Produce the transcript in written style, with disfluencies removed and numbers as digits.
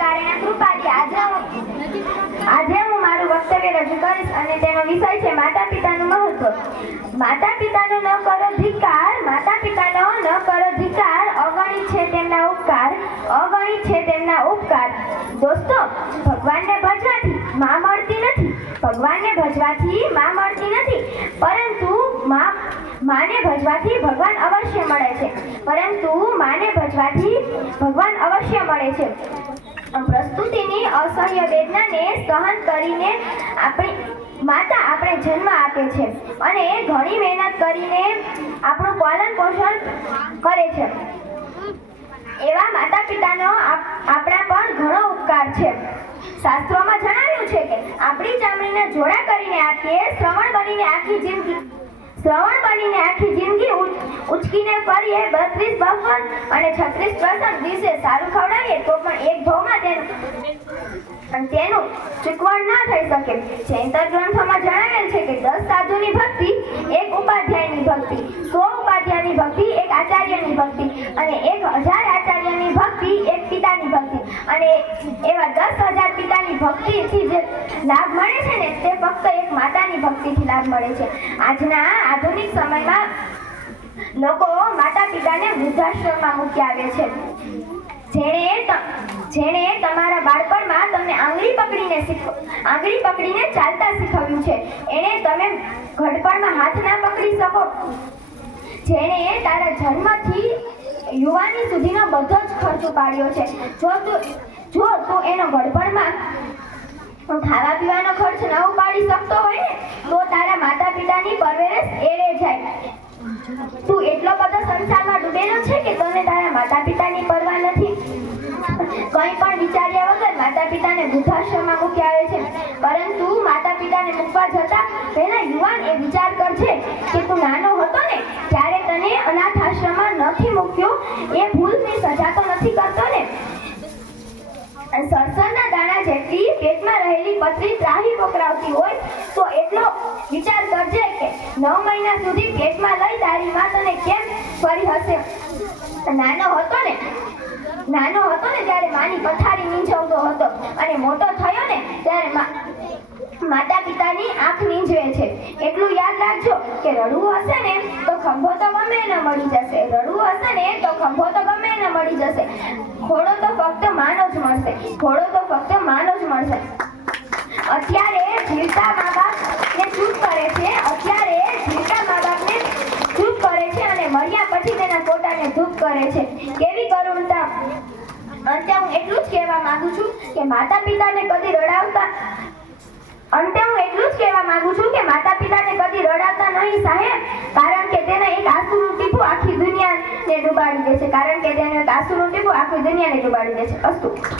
કારણે કૃપાથી આજે હું મારું વક્તવ્ય રજૂ કરીશ અને તેનો વિષય છે માતા પિતાનું મહત્વ। માતા પિતાનો ન કરો ધિક્કાર, માતા પિતાનો ન કરો ધિક્કાર, અગણિત છે તેમના ઉપકાર, અગણિત છે તેમના ઉપકાર। દોસ્તો, ભગવાનને ભજવાથી માં મળતી નથી, ભગવાનને ભજવાથી માં મળતી નથી, પરંતુ માને ભજવાથી ભગવાન અવશ્ય મળે છે, પરંતુ માને ભજવાથી ભગવાન અવશ્ય મળે છે। પ્રસ્તુતિની અસહ્ય વેદનાને સહન કરીને માતા આપણે જન્મ આપે છે અને ઘણી મહેનત કરીને આપણું પાલન પોષણ કરે છે। એવા માતા પિતાનો આપણા પર ઘણો ઉપકાર છે। શાસ્ત્રોમાં જણાવ્યું છે કે આપણી ચામડીને જોડા કરીને આપીએ, શ્રવણ બનીને આખી જિંદગી ઉચકીને ફરીએ, 32 બફર અને 36 પ્રસંગ દિવસે સારું ખવડાવીએ તો પણ એક ભાવમાં તેનું ચૂકવણ ના થઈ શકે। જૈન ગ્રંથોમાં જણાવેલ છે કે 10 સાધુની ભક્તિ, 1 ઉપાધ્યાયની ભક્તિ, 100 ઉપાધ્યાયની ભક્તિ, 1 આચાર્યની ભક્તિ અને 1000 આચાર્યની ભક્તિ, 1 પિતાની ભક્તિ અને એવા 10,000 પિતાની ભક્તિથી જે લાભ મળે છે ને તે ફક્ત એક માતાની ભક્તિથી લાભ મળે છે। આજના આધુનિક સમયમાં લોકો માતા પિતાને વૃદ્ધાશ્રમમાં મૂકી આવે છે। જેણે તમારા બાળપણમાં તમને આંગળી પકડીને ચાલતા શીખવ્યું છે, એને તમે ઘડપણમાં હાથ ના પકડી શકો, જેણે તારા જન્મથી યુવાની સુધીનો બધો જ ખર્ચ ઉપાડ્યો છે, જો તું એનો ઘડપણમાં ખાવા પીવાનો ખર્ચ ન ઉપાડી શકતો હોય ને તો તારા માતા પિતાની પરવરિશ એળે જાય। તું એટલો બધો સંસારમાં ડૂબેલો છે કે તને તારા માતા પિતાની પરવા નથી। કંઈ પણ વિચાર્યા વગર માતા પિતાને વૃદ્ધાશ્રમમાં મૂકી આવે છે, પરંતુ માતા પિતાને મૂકવા જતા પહેલા યુવાન એ વિચાર કરજે કે તું નાનો હતો ને ત્યારે તને અનાથ આશ્રમમાં નથી મૂક્યો, એ ભૂલની સજા તો નથી કરતો ને। સરસરના દાણા જેટલી પેટમાં રહેલી પતરી ત્રાહી પોકરાવતી હોય તો એટલો વિચાર કરજે કે 9 મહિના સુધી પેટમાં લઈ તારી માં તને કેમ ફરી હશે। નાનો હતો ને ત્યારે માની પથારી નીંજવતો હતો અને મોટો થયો ને ત્યારે માતા પિતાની આંખ નીંજવે છે। એટલું યાદ રાખજો કે રડવું હશે ને તો ખંભો તો ગમે ન મળી જશે, રડવું હશે ને તો ખંભો તો ગમે ન મળી જશે, ખોડો તો ફક્ત માનો જ મળશે, ખોડો તો ફક્ત માનો જ મળશે। અત્યારે જીવતા મા બાપને ચૂપ કરે છે, અને મર્યા પછી તેના પોતાને ધૂપ કરે છે। કેવી કરુણતા! અંતે હું એટલું જ કહેવા માંગુ છું કે માતા પિતાને કદી રડાવતા નહીં સાહેબ, કારણ કે તેને એક આંસુનું ટીપું આખી દુનિયાને ડૂબાડી દે છે। અસ્તુ।